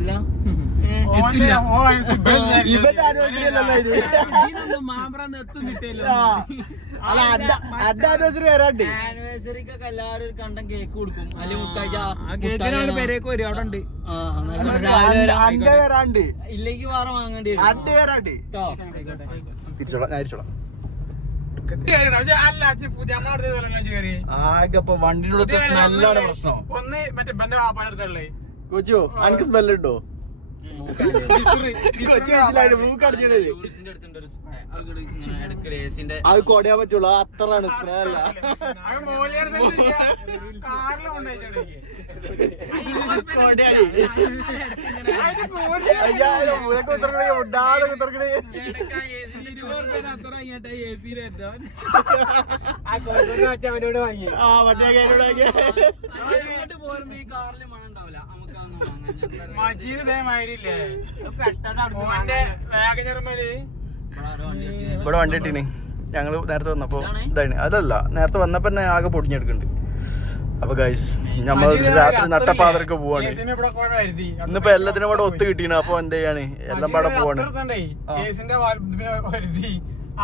അല്ല ആനിവേഴ്സറിക്കൊക്കെ എല്ലാരും ഒരു കണ്ടം കേക്ക് കൊടുക്കും. അല്ലെങ്കിൽ പേരേക്ക് വരും അവിടെ ഉണ്ട്. ഇല്ലെങ്കിൽ വേറെ വാങ്ങേണ്ടി വരും. വണ്ടിയുടെ സ്മെല്ലാണ് പ്രശ്നം. ഒന്ന് മറ്റേ ബന്റെ വാപ്പാനടുത്തുള്ളേ കൊച്ചു അനക്ക് സ്മെല്ലുണ്ടോ? കൊച്ചു അത് കൊടയാൻ പറ്റുള്ളൂ. അത്രാണ് സ്പ്രേ അല്ല. ഇവിടെ വണ്ടി ഇട്ടീന് ഞങ്ങള് നേരത്തെ വന്നപ്പോ ഇതാണ്. അതല്ല, നേരത്തെ വന്നപ്പോ തന്നെ ആകെ പൊടിഞ്ഞെടുക്കുന്നുണ്ട്. അപ്പൊ ഗൈസ് നമ്മൾ രാത്രി നട്ടപ്പാതിരക്ക് പോവാണ്. ഇന്നിപ്പോ എല്ലാത്തിനും കൂടെ ഒത്തു കിട്ടീന്. അപ്പൊ എന്ത് ചെയ്യാണ്, എല്ലാം പാടെ പോവാണ്.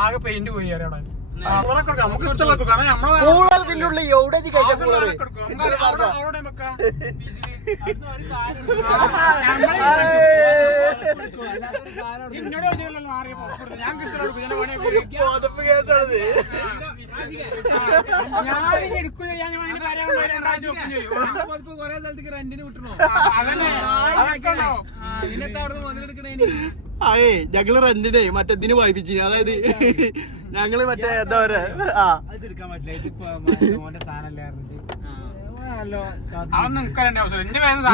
ആകെ പെയിന്റ് പോയി അയേ ഞങ്ങള് റെന്റിനെ മറ്റേതിന് വായിപ്പിച്ചു. അതായത് ഞങ്ങള് മറ്റേ എന്താ പറയാ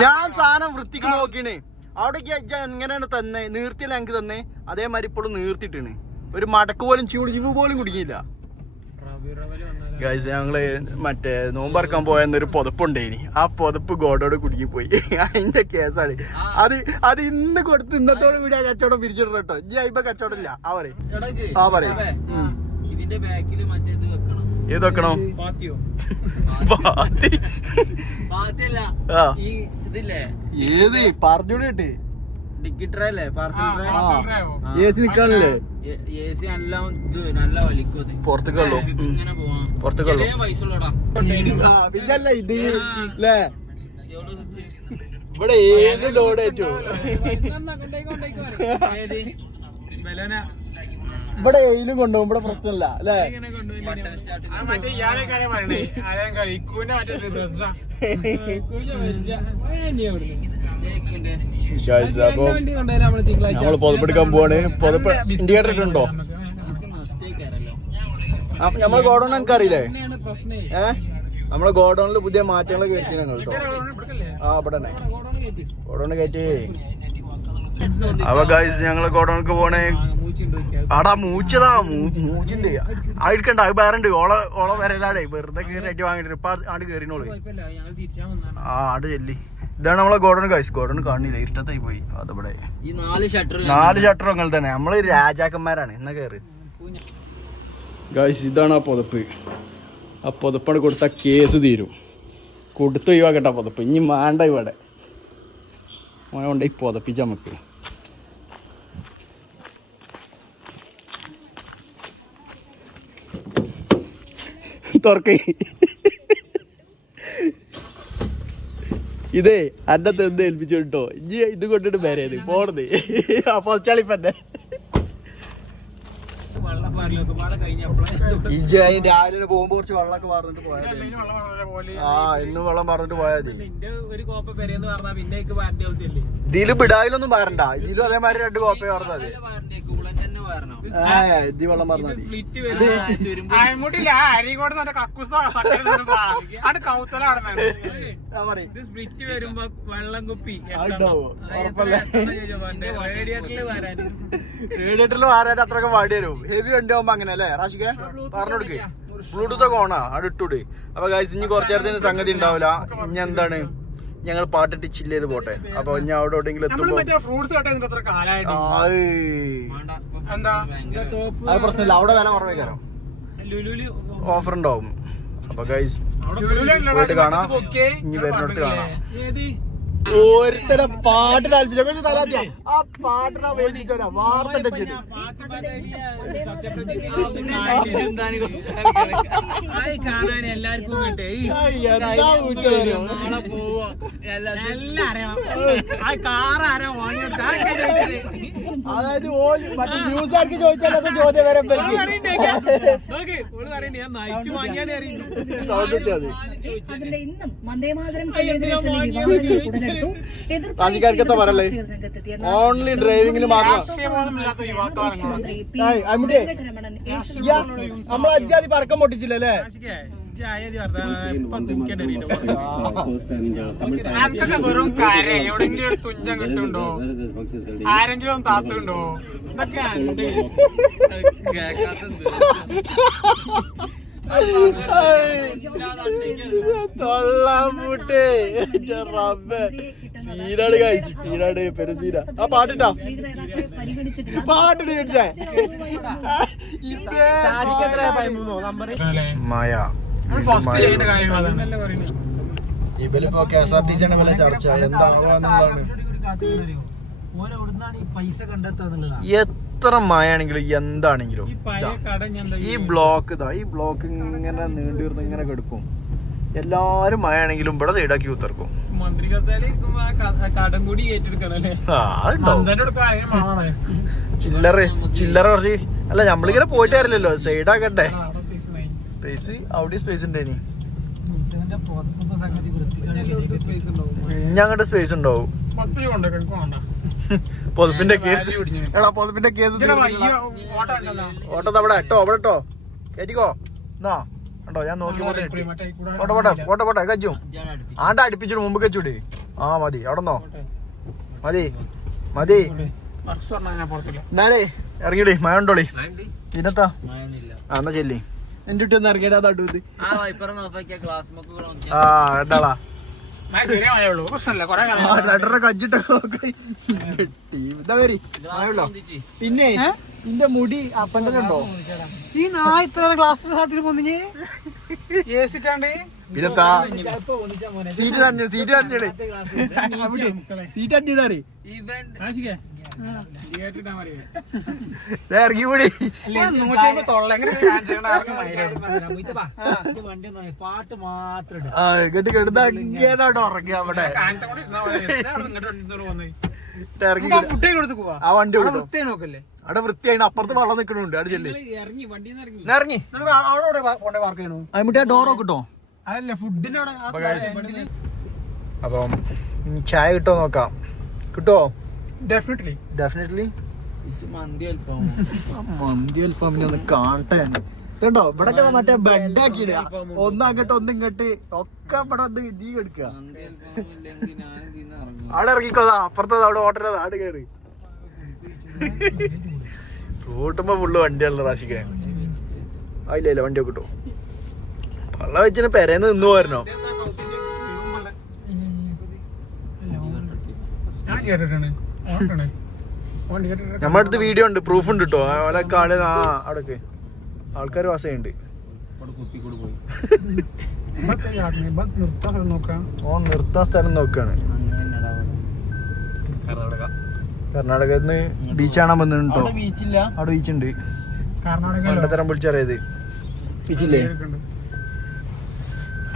ഞാൻ സാധനം വൃത്തിക്ക് നോക്കിയാണ്. അവിടേക്ക് എങ്ങനെയാണ് തന്നെ നീർത്തിയല്ല ഞങ്ങക്ക് തന്നെ. അതേമാതിരി ഇപ്പോഴും നീർത്തിട്ടാണ്. ഒരു മടക്ക് പോലും ചീവ് പോലും കുടുങ്ങിയില്ല. ഗൈസ് ഞങ്ങള് മറ്റേ നോമ്പറക്കാൻ പോയെന്നൊരു പുതപ്പുണ്ടേനി. ആ പുതപ്പ് ഗോഡോട് കുടുങ്ങിപ്പോയി. അതിന്റെ കേസാണ് അത് ഇന്ന് കൊടുത്ത് ഇന്നത്തോട് കൂടി ആ കച്ചവടം പിരിച്ചിടണം കേട്ടോ. ഇനി അയിപ്പോ കച്ചവടം ഇല്ല. ആ പറയും ഇതിന്റെ ബാക്കില് മറ്റേത് വെക്കണം. ഏത് വെക്കണം? ഏത് പറഞ്ഞൂടെ കിട്ടി ഡിക്കിട്ടറല്ലേ പാർസൽ നിക്കാണല്ലേ? നല്ല വലിക്കും. പുറത്തേക്കുള്ളൂ ഇങ്ങനെ പോവാം. പുറത്തേക്കുള്ളൂ പൈസ ഉള്ളടാ. പിന്നല്ല ഇത് അല്ലേ? ഇവിടെ ഏത് ലോഡ് ഏറ്റു ഇവിടെ എയിലും കൊണ്ടുപോകും. ഇവിടെ പ്രശ്നമില്ല അല്ലേ? മറ്റേ ഇയാളെ കാര്യം പറയണേ. ഇക്കൂന്റെ മറ്റേ ഡ്രസ്സാ. അപ്പൊ നമ്മള് പുതപ്പെടുക്കാൻ പോവാണ്. പുതപ്പ് ഇൻഡിക്കേറ്റർ ഇട്ടുണ്ടോ? നമ്മളെ ഗോഡൌൺ എനിക്ക് അറിയില്ലേ? നമ്മളെ ഗോഡൌണില് പുതിയ മാറ്റങ്ങൾ കയറ്റി ഞങ്ങൾ കേട്ടോ. ആ ഇവിടെ തന്നെ ഗോഡൌണ് കയറ്റി. അപ്പൊ ഗൈസ് ഞങ്ങള് ഗോഡൌണിക്ക് പോണേ. ആടാ മൂച്ചതാ മൂച്ചിണ്ട്. അയക്കണ്ട അത് വേറെണ്ട്. ഓള വരലാടേ വെറുതെ കയറി അടി വാങ്ങിട്ട് ഇപ്പൊ ആണ്ട് കേറിനോളൂ. ആ ആട് ചെല്ലി. ഇതാണ് നമ്മളെ ഗോഡൌൺ ഗൈസ്. ഗോഡൌൺ കാണില്ല, ഇരുട്ടത്തായി പോയി. അതിവിടെ 4 ഷട്ടർ അങ്ങനെ തന്നെ. നമ്മള് രാജാക്കന്മാരാണ്. എന്നാ കേറ് ഗൈസ്. ഇതാണ് ആ പുതപ്പ്. ആ പുതപ്പാണ് കൊടുത്ത കേസ് തീരും. കൊടുത്ത് ഒഴിവാക്കട്ടെ പുതപ്പ്. ഇനി വേണ്ട ഇവിടെ മോനെ കൊണ്ടുപോയി പുതപ്പിച്ച നമുക്ക്. തുറക്കേ ഇതേ അന്നത്തെ എന്ത് ഏൽപ്പിച്ചു കേട്ടോ. ഇനി ഇത് കൊണ്ടിട്ട് വരേത് പോണത്. അപ്പൊ ചളിപ്പന്നെ രാവിലെ പോകുമ്പോ കുറച്ച് വെള്ളമൊക്കെ പറഞ്ഞിട്ട് പോയാൽ എന്നും വെള്ളം പറഞ്ഞിട്ട് പോയാൽ ഇതിലും ബിഡായിലൊന്നും മാറണ്ട. ഇതിലും അതേമാതിരി 2 കോപ്പ പറഞ്ഞാൽ ഇത് വെള്ളം പറഞ്ഞാൽ റേഡിയേറ്ററിൽ മാറാൻ അത്രയൊക്കെ വാടി വരും. ഹെവി വണ്ടി ആവുമ്പോ അങ്ങനെ അല്ലേ റാഷിക്ക പറഞ്ഞു കൊടുക്കേ. ബ്ലൂടൂത്ത് ഒക്കെ ഓണാ അവിടെ ഇട്ടൂടെ. അപ്പൊ ഗൈസ് ഇനി കുറച്ചു നേരത്തിന് സംഗതി ഉണ്ടാവില്ല. ഇനി എന്താണ് ഞങ്ങൾ പാട്ടിട്ട് ചില്ല് ചെയ്ത് പോട്ടെ. അപ്പൊ ഇനി അവിടെ എവിടെയെങ്കിലും എത്തുമ്പോ അത് പ്രശ്നമില്ല. അവിടെ വില കുറവേക്കാരം ഓഫർ ഉണ്ടാവും. അപ്പൊ ഗൈസ് പോയിട്ട് കാണാം. ഇനി വരുന്നിടത്ത് കാണാം. ഓരോരുത്തരെ പാട്ടിനെ അൽപ്പിച്ച തരാത്തിയ ആ പാട്ടിനെ വേൽപ്പിച്ചോരാ വാർത്ത കാണാൻ എല്ലാവർക്കും അതായത് മറ്റേ ന്യൂസുകാർക്ക് ചോദിച്ചാൽ ചോദ്യം വരെ രാശിക്കാർക്കത്തെ പറയല്ലേ ഓൺലി ഡ്രൈവിംഗിന് മാത്രം നമ്മൾ അജ്ജാതി പറക്കം പൊട്ടിച്ചില്ലല്ലേ വെറും കാര്യം എവിടെങ്കിലും ഒരു തുഞ്ചം കിട്ടുണ്ടോ ആരെങ്കിലും താത്തുണ്ടോ ഇതൊക്കെ സീനാട് കഴിച്ചു സീനാട് പെരുസീന ആ പാട്ടിട്ടാ പാട്ടിട്ട് കഴിച്ചേ മായ ഇവലിപ്പോ KSRTC യുടെ വില ചർച്ച എന്താവാന്നുള്ളതാണ്. എത്ര മഴയാണെങ്കിലും എന്താണെങ്കിലും ഈ ബ്ലോക്ക് ഈ ബ്ലോക്ക് ഇങ്ങനെ നീണ്ടിരുന്ന് ഇങ്ങനെ കിടക്കും. എല്ലാരും മഴയാണെങ്കിലും ഇവിടെ സൈഡാക്കി ഉത്തർക്കും. ചില്ലറ കുറച്ച് അല്ല നമ്മളിങ്ങനെ പോയിട്ട് വരില്ലല്ലോ സൈഡാക്കട്ടെ. സ്പേസ് അവിടെ സ്പേസ് ഉണ്ട്. ഇനി ഞങ്ങടെ സ്പേസ് ഉണ്ടാവും. പൊതുപ്പിന്റെ കേസ് പൊതുപ്പിന്റെ കേസ് ഓട്ടം അവിടെ അവിടെ ഇട്ടോ കേറ്റിക്കോ എന്നാ ഉണ്ടോ ഞാൻ നോക്കി പോട്ടെ കച്ചും ആണ്ട അടുപ്പിച്ചിട്ട് മുമ്പ് കച്ചൂടെ. ആ മതി അവിടെന്നോ മതി മതി എന്നാലേ ഇറങ്ങിടേ മഴ ഉണ്ടോളി പിന്നെത്താ എന്നാ ചെല്ലി എന്റെ ഇട്ടൊന്ന് ഇറങ്ങിയിട്ട് അതാട്ടൂത് ആ രണ്ടാളാ പിന്നെ നിന്റെ മുടി അപ്പണ്ടോ ഈ നായ ഇത്ര ഗ്ലാസ് സാധനം പൊന്നിഞ്ഞ് പിന്നെത്താ സീറ്റ് അഞ്ഞിടേ ഇറങ്ങി കൂടി പാട്ട് മാത്രം ഉറങ്ങി അവിടെ ആ വണ്ടി നോക്കല്ലേ അവിടെ വൃത്തിയായി അപ്പുറത്ത് വെള്ളം നിക്കണുണ്ട് അവിടെ ചെല്ലി ഇറങ്ങി അതിമുട്ടി ആ ഡോറോ കിട്ടോ അതല്ല ഫുഡിനോട്. അപ്പം ചായ കിട്ടോ നോക്കാം. കിട്ടോ ഡെഫിനറ്റ്ലി മന്തി അൽഫാമിനെ ഒന്ന് കാണട്ടെ കേട്ടോ. ഇവിടെ മറ്റേ ബെഡാക്കി ഇടുക ഒന്നങ്ങോട്ട് ഒന്നിങ്ങോട്ട് ഒക്കെ ഇവിടെ ഒന്ന് നീ എടുക്കുക. അവിടെ ഇറങ്ങിക്കോ അപ്പുറത്തത് അവിടെ ഹോട്ടലത് ആട് കയറി റൂട്ടുമ്പോ ഫുള്ള് വണ്ടിയാണല്ലോ റാശിക്കാൻ. ഇല്ല വണ്ടിയൊക്കെ കിട്ടും. പള്ള വെച്ചിന് പെരേന്ന് നിന്ന് പോരണോ? നമ്മുടെ അടുത്ത് വീഡിയോ ഉണ്ട് പ്രൂഫ് ഉണ്ട് കേട്ടോ. അവരൊക്കെ ആള് അവിടേക്ക് ആൾക്കാർ വാസയുണ്ട്. ഓ നിർത്താൻ സ്ഥലം നോക്കാണ്. കർണാടകന്ന് ബീച്ച് കാണാൻ വന്നിട്ടുണ്ടോ? അവിടെ ബീച്ചുണ്ട്. കണ്ടത്തരം വിളിച്ചറിയത് ബീച്ചില്ലേ?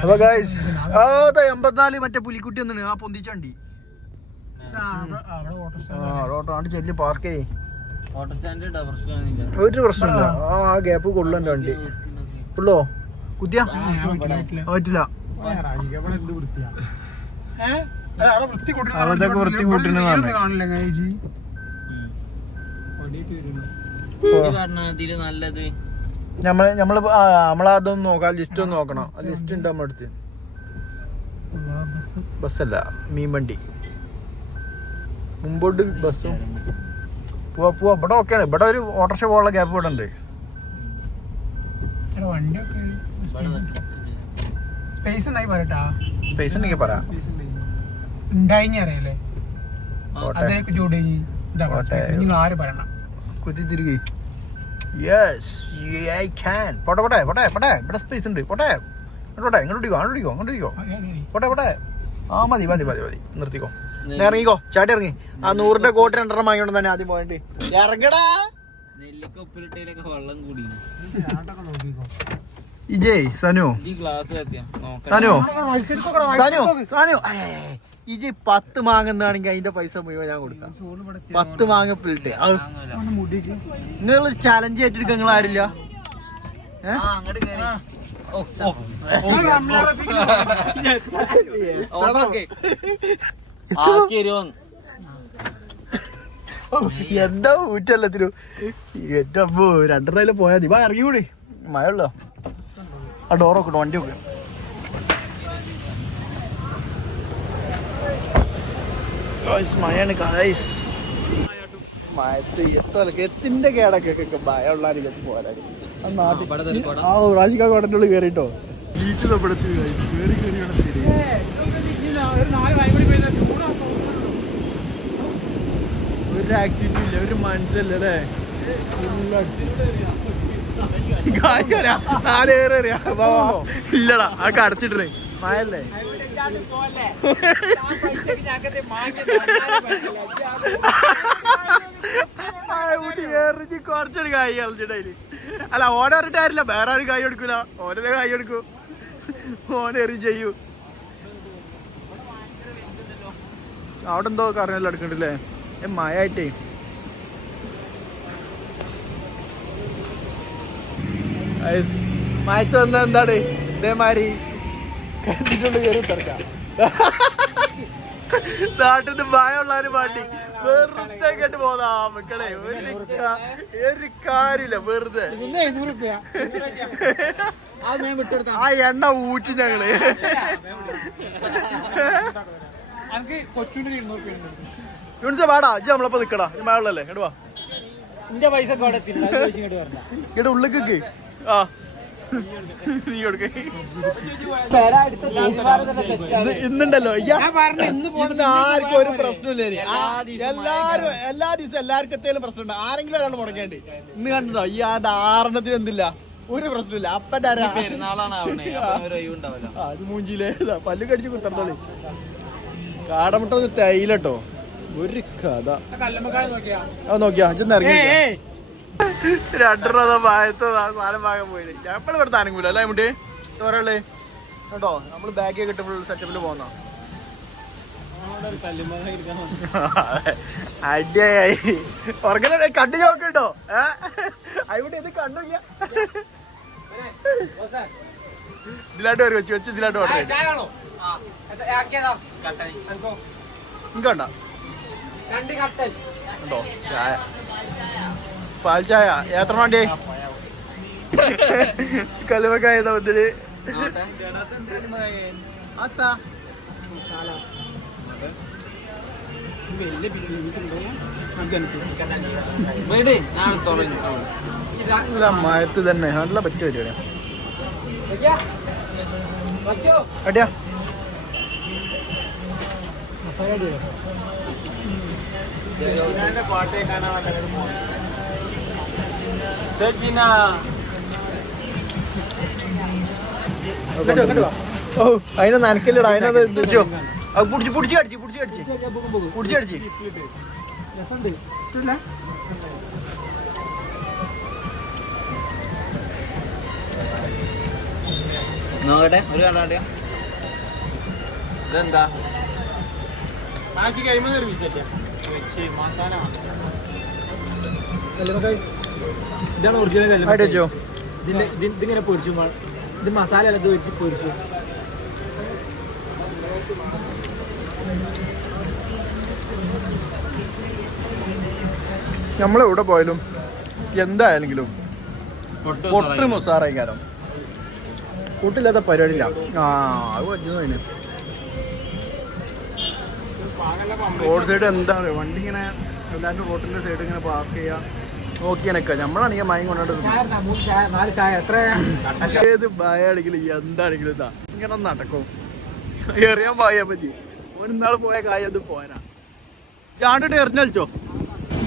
അപ്പൊ ഗൈസ് 84 മറ്റേ പുലിക്കുട്ടി ഒന്നാണ് ആ പൊന്തിച്ചണ്ടി ചെല്ലി പാർക്ക് ചെയ്യ്. ഒരു പ്രശ്നമില്ല. ആ ഗ്യാപ്പ് കൊള്ളണ്ട വണ്ടി ഉള്ളോ കുത്തിയാ പറ്റില്ല. അതൊക്കെ വൃത്തി കൂട്ടുന്നതാണ്. നമ്മളതൊന്നും നോക്കാം. ലിസ്റ്റ് ഒന്ന് നോക്കണം. ലിസ്റ്റ് ഉണ്ട് നമ്മുടെ അടുത്ത്. ബസ്സല്ല മീൻവണ്ടി മുമ്പോട്ട് ബസ്സും പോവാ. ഇവിടെ ഓക്കെയാണ്. ഇവിടെ ഒരു ഓട്ടോറിക്ഷ പോകാനുള്ള ഗ്യാപ്പ് ഇവിടെ ഉണ്ട്. സ്പേസ് ഉണ്ടെങ്കിൽ പറയാം. കുത്തി തിരികെ പോട്ടെ ഇവിടെ സ്പേസ് ഉണ്ട്. പോട്ടെ ഇങ്ങോട്ടിക്കോ പോട്ടെ ആ മതി നിർത്തിക്കോ. ഇറങ്ങിക്കോ ചാട്ടി ഇറങ്ങി. ആ 100ന്റെ കോട്ട് 2 വാങ്ങിക്കൊണ്ട് തന്നെ ആദ്യം പോയിട്ട് ഇറങ്ങടാ. നെല്ലിക്ക ഉപ്പിലിട്ടതിലൊക്കെ വെള്ളം കൂടി ഇജയ് സനു ഈ ഗ്ലാസ് സനു സനു സനു ഇജി 10 മാങ്ങുന്നാണെങ്കിൽ അതിന്റെ പൈസ മുഴുവൻ ഞാൻ കൊടുക്കാം. 10 മാങ്ങ ഉപ്പിലിട്ട് നിങ്ങൾ ചലഞ്ച് ഏറ്റെടുക്ക. നിങ്ങൾ ആരില്ല എന്താ ഊറ്റല്ലത്തിനും ഏറ്റപ്പോ 2 പോയാ മതി. ഇറങ്ങി കൂടി മഴയുള്ളോ. ആ ഡോറൊക്കെ വണ്ടി ഒക്കെ മഴയാണ് കായ്സ്. മഴത്ത് എത്തിന്റെ കേടൊക്കെ ഭയമുള്ള പോരാടി ആ റാഷിക്ക കോട്ടൻ്റെ ഉള്ളിൽ കയറിട്ടോ ബീച്ച് തപ്പെടുത്ത് ഒരു ആക്ടിവിറ്റി ഇല്ല, ഒരു മനസ്സില്ല അല്ലേ. ഇല്ലടാ അതൊക്കെ അടച്ചിട്ടേ മഴല്ലേ. കുറച്ചൊരു കായ് കളിച്ചിട്ടായി. അല്ല ഓനെറിഞ്ഞിട്ടാരില്ല, വേറെ ആരും കായ് എടുക്കൂല. ഓനെ കായ് എടുക്കൂ, ഓനെറി ചെയ്യൂ. അവിടെ എന്തോ കറങ്ങെല്ലാം എടുക്കണ്ടല്ലേ മഴയായിട്ടേ. മയത്ത് വന്ന എന്താണ് ഇതേമാതിരി കരുതിട്ടുള്ള കയറി തിറക്കാം. നാട്ടിൽ നിന്ന് ഭയമുള്ളവര് പാട്ടി വെറുതെ കേട്ട് പോതാ മക്കളെ. ഒരു കാര്യമില്ല, വെറുതെ ആ എണ്ണ ഊറ്റി ഞങ്ങള്. പാടാ അജ് നമ്മളപ്പോ നിക്കടാ, മഴയുള്ളല്ലേ. കേട്ടുവാ എന്റെ പൈസ കേട്ടോ ഉള്ളിലേക്ക്. ആ നീ കൊടുക്ക. ഇന്നുണ്ടല്ലോ ആർക്കും ഒരു പ്രശ്നമില്ലേ. എല്ലാ ദിവസവും എല്ലാവർക്കും എത്തേലും പ്രശ്നമുണ്ട്. ആരെങ്കിലും ഒരാൾ മുടക്കേണ്ടി. ഇന്ന് കണ്ടോ ഈ ആ 6 എന്തില്ല, ഒരു പ്രശ്നമില്ല. അപ്പൊ അത് മൂഞ്ചിയില്ലേ പല്ല് കടിച്ച് കുത്തത്തോളി. കാടമുട്ട തൈലട്ടോ ഒരു കഥ. അത് നോക്കിയാ അജൊന്ന് ഇറങ്ങി 2 രൂപ ഭാഗത്ത് സാധനം ഭാഗം പോയി. എപ്പോഴും ഇവിടെ താനങ്ങൂല അല്ലേ മുട്ടി ചോരള്ളേ കേട്ടോ. നമ്മള് ബാഗ് കിട്ടുമ്പോൾ സെറ്റപ്പില് പോന്ന അടിയായി. ഉറങ്ങലേ കണ്ടു ചോക്കട്ടോ. അവിടെ ഇത് കണ്ടു ഇതിലായിട്ട് വരും വെച്ച് ഇതിലായിട്ട് ഓർഡർ ഇങ്ങണ്ട ഉണ്ടോ ചായ, പാൽ ചായ എത്ര വേണ്ടി കലുവക്കായ തവത്തില്. മയത്ത് തന്നെ നല്ല പറ്റ പരിപാടിയാ. അടിയാ പാട്ടേ കാണാൻ ഓ അതിനെ നനക്കല്ലടാ. അതിനത് പിടിച്ചോ, അത് പുടിച്ച് കടിച്ച് നോക്കട്ടെ ഒരു കണ്ടാട്ടെ. ഇതെന്താ ഇതാണ് ഒറിജിനൽ. അടിച്ചോ ഇതിങ്ങനെ പൊരിച്ചു. ഇത് മസാല അല്ല, ഇത് പൊരിച്ചു. നമ്മളെവിടെ പോയാലും എന്തായാലെങ്കിലും പൊട്ട് മുസാറായിക്കാരം കൂട്ടില്ലാത്ത പരിപാടിയില്ല. ആ അത് പറ്റുന്നു. അതിന് റോഡ് സൈഡ് എന്താണ് വണ്ടി ഇങ്ങനെ എല്ലാവരും റോഡിന്റെ സൈഡ് ഇങ്ങനെ പാർക്ക് ചെയ്യാ നോക്കിയാനൊക്കെ. നമ്മളാണെങ്കിൽ മയം കൊണ്ടോട്ട് ഏത് ഭയാണെങ്കിലും എന്താണെങ്കിലും ഇതാ ഇങ്ങനെ നടക്കും. എറിയാൻ പോയാ പറ്റി ഒരു നാള് പോയ കായ അത് പോരാ. ചാണ്ടിട്ട് എറിഞ്ഞു കളിച്ചോ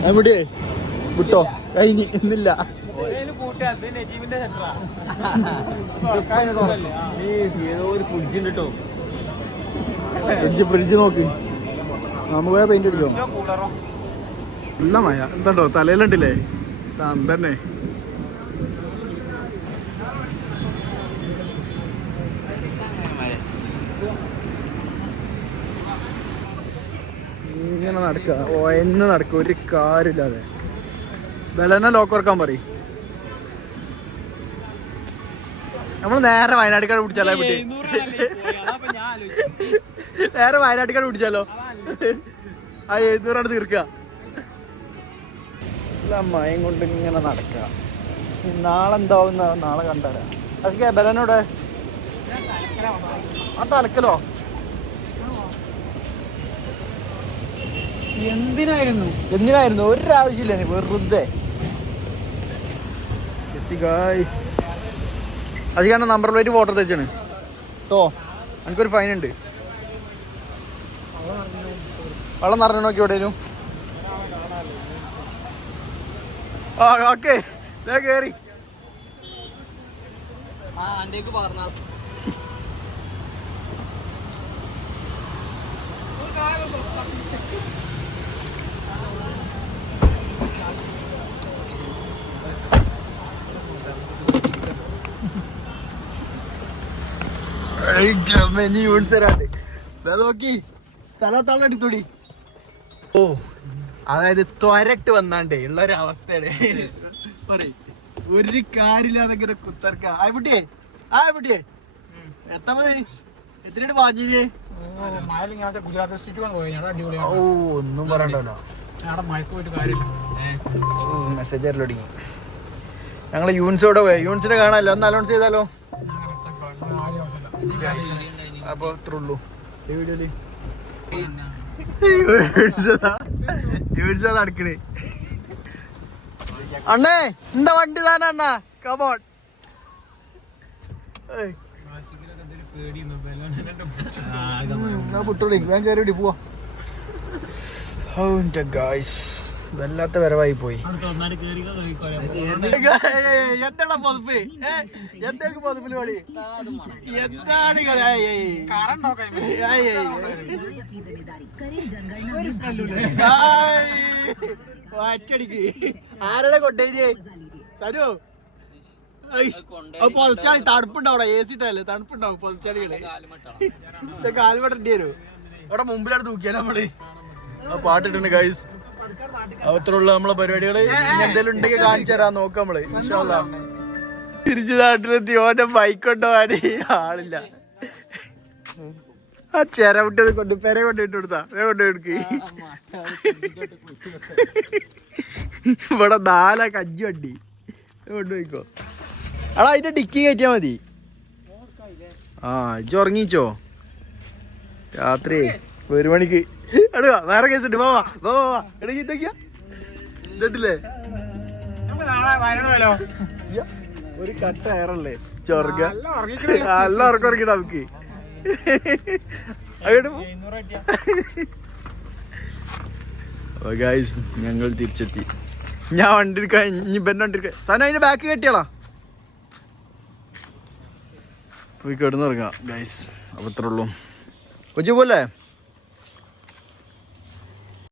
എവിടെ വിട്ടോ കഴിഞ്ഞ് ഇന്നില്ല. ഏതോ ഒരു ഫ്രിഡ്ജ് ഉണ്ട് കേട്ടോ. ഫ്രിഡ്ജ് നോക്ക്. നമുക്ക് പെയിന്റ് അടിച്ചോ? നല്ല മഴ എന്താണ്ടോ തലയിലുണ്ടില്ലേ തന്നെ. ഇങ്ങനെ നടക്കുക എന്ന് നടക്കുക ഒരു കാര്യമില്ലാതെ. ബലനെ ലോക്ക് വർക്കാൻ പറയും. നമ്മൾ നേരെ വയനാട്ടിക്കാട് പിടിച്ചാലോ കുട്ടി? നേരെ വയനാട്ടിക്കാട് പിടിച്ചാലോ? ആ 700 തീർക്കുക. മയം കൊണ്ട് ഇങ്ങനെ നടക്കുക. നാളെ എന്താവും നാളെ കണ്ടാരാ. അതൊക്കെ ബലനോടെ ആ തലക്കലോ എന്തിനായിരുന്നു ഒരാവശ്യമില്ല വെറുതെ. അത് കാരണം നമ്പർ പ്ലേറ്റ് ഫോട്ടോ തെച്ചാണ് കേട്ടോ. എനിക്കൊരു ഫൈൻ ഉണ്ട്. വെള്ളം നിറഞ്ഞു നോക്കി എവിടെയും. ആ ഓക്കെ കേറി. നോക്കി തലടിത്തൂടി. ഓ അതായത് ത്വരട്ട് വന്നാണ്ടേ ഉള്ളൊരു അവസ്ഥയാണ്. ഒരു കാര്യമില്ലാതെ ഇങ്ങനെ കുത്തർക്ക. ആയിട്ടിയേ എത്താ മതി. എത്രയാണ് പാഞ്ഞില്ലേ? ഓ ഒന്നും പറയണ്ടല്ലോ. മെസ്സേജ് തുടങ്ങി. ഞങ്ങള് യൂൺസോടെ പോയി. യൂൺസിനെ കാണാനല്ലോ. ഒന്ന് അലോൺസ് ചെയ്താലോ? അപ്പൊ ഇത്ര ഉള്ളൂ ഈ വീഡിയോയില്. നടക്കണേ അണ്ണേ. എന്താ വണ്ടി താനാ അണ്ണാ? കമോൺ. പുട്ടുടി വേഗം കയറി പോവാ. വല്ലാത്ത വരവായി പോയി. എന്താണ് പൊതുപ്പ്? എന്തൊക്കെ പൊതുപ്പിൽ പണി? എന്താണ് ഒറ്റടിക്ക് ആരുടെ കൊണ്ടേരി സരു? പൊതച്ചാളി തണുപ്പുണ്ടാവൂടാ. AC ഇട്ടല്ലേ തണുപ്പുണ്ടാവും. പൊതച്ചാളികള് കാൽമട്ടണ്ടി വരും. ഇവിടെ മുമ്പിലാണ് തൂക്കിയാലോ നമ്മള്. പാട്ടിട്ടുണ്ട് ഗൈസ്. അത്രയുള്ള നമ്മളെ പരിപാടികള്. എന്തെങ്കിലും ഉണ്ടെങ്കിൽ കാണിച്ചു തരാൻ നോക്കാം നമ്മള്. തിരിച്ചു നാട്ടിലെത്തി. ഓന്റെ ബൈക്ക് കൊണ്ടുപോകാന് ആളില്ല. ആ ചെരവിട്ടത് കൊണ്ട് പെര കൊണ്ടിട്ട് കൊടുത്താ കൊണ്ടുപോയി. ഇവിടെ 4 കജ്ജി വണ്ടി കൊണ്ടുപോയിക്കോ. അടാ അതിന്റെ ഡിക്കി കയറ്റിയാ മതി. ആ ഇജ്ജ് ഉറങ്ങിച്ചോ? രാത്രി 1 മണിക്ക് എടുക്ക. വേറെ കേസ് ഉണ്ട്. വാ ഇടയ്ക്ക് ഇതിട്ടില്ലേ? ഒരു കട്ട എയറല്ലേ ചൊറക്ക. നല്ല ഉറക്കിട നമുക്ക്. ഗൈസ് ഞങ്ങൾ തിരിച്ചെത്തി. ഞാൻ വണ്ടി എടുക്കാൻ ഇനി ബെന്നെ വണ്ടി എടുക്കാൻ. സാധനം അതിന്റെ ബാക്ക് കെട്ടിയാളാ പോയി കിടന്നിറങ്ങാം ഗൈസ്. അപ്പൊ ഇത്ര ഉള്ളൂ. കൊച്ചു പോലെ